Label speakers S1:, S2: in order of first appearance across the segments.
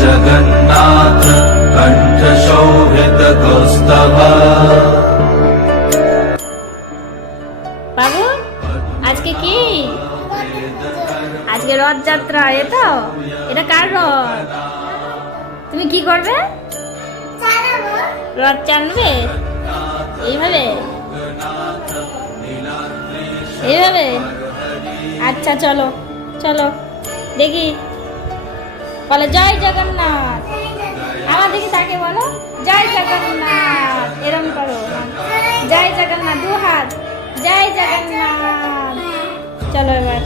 S1: जगन्नाथ कण्ठशोभितकौस्तभ
S2: বাবু আজকে কি আজকে রথযাত্রা এ তো এটা কার রথ তুমি কি করবে রথ টানবে এইভাবে এইভাবে আচ্ছা চলো চলো দেখি বলো জয় জগন্নাথ আমার দেখি তাকে বলো জয় জগন্নাথ এরম করো জয় জগন্নাথ দু হাত জয় জগন্নাথ চলো এবার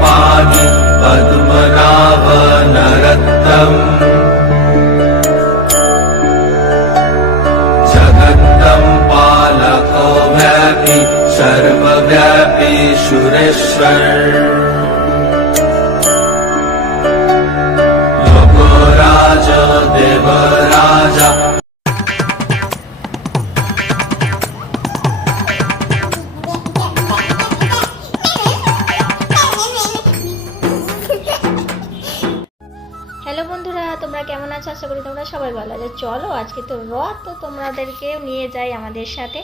S1: पाणि पद्मनाभ नरत्तम् जगन्तं पालको व्यापि सर्वव्यापी सुरेश्वर
S2: হ্যালো বন্ধুরা, তোমরা কেমন আছো? আশা করি তোমরা সবাই ভালো আছো। চলো, আজকে তো রথ, তো তোমাদেরকে নিয়ে যাই আমাদের সাথে।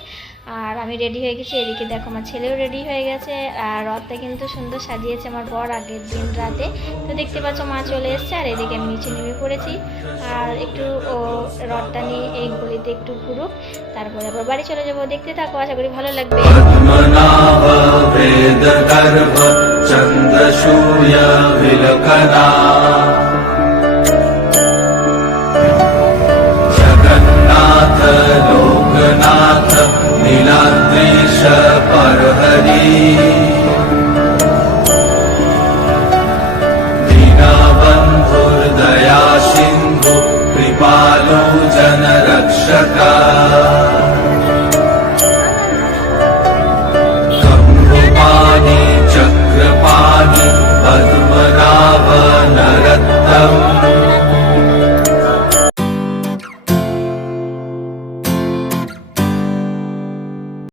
S2: আর আমি রেডি হয়ে গেছি। এদিকে দেখো, আমার ছেলেও রেডি হয়ে গেছে। আর রথটা কিন্তু সুন্দর সাজিয়েছে আমার বর আগের দিন রাতে। তো দেখতে পাচ্ছ, মা চলে এসছে। আর এদিকে আমি নিচে নেমে পড়েছি। আর একটু ও রথটা নিয়ে এই গলিতে একটু ঘুরুক। তারপরে আবার বাড়ি চলে যাব। দেখতে থাকো, আশা করি ভালো লাগবে।
S1: कमृपाणि चक्रपाणि पद्मनाभनरत्त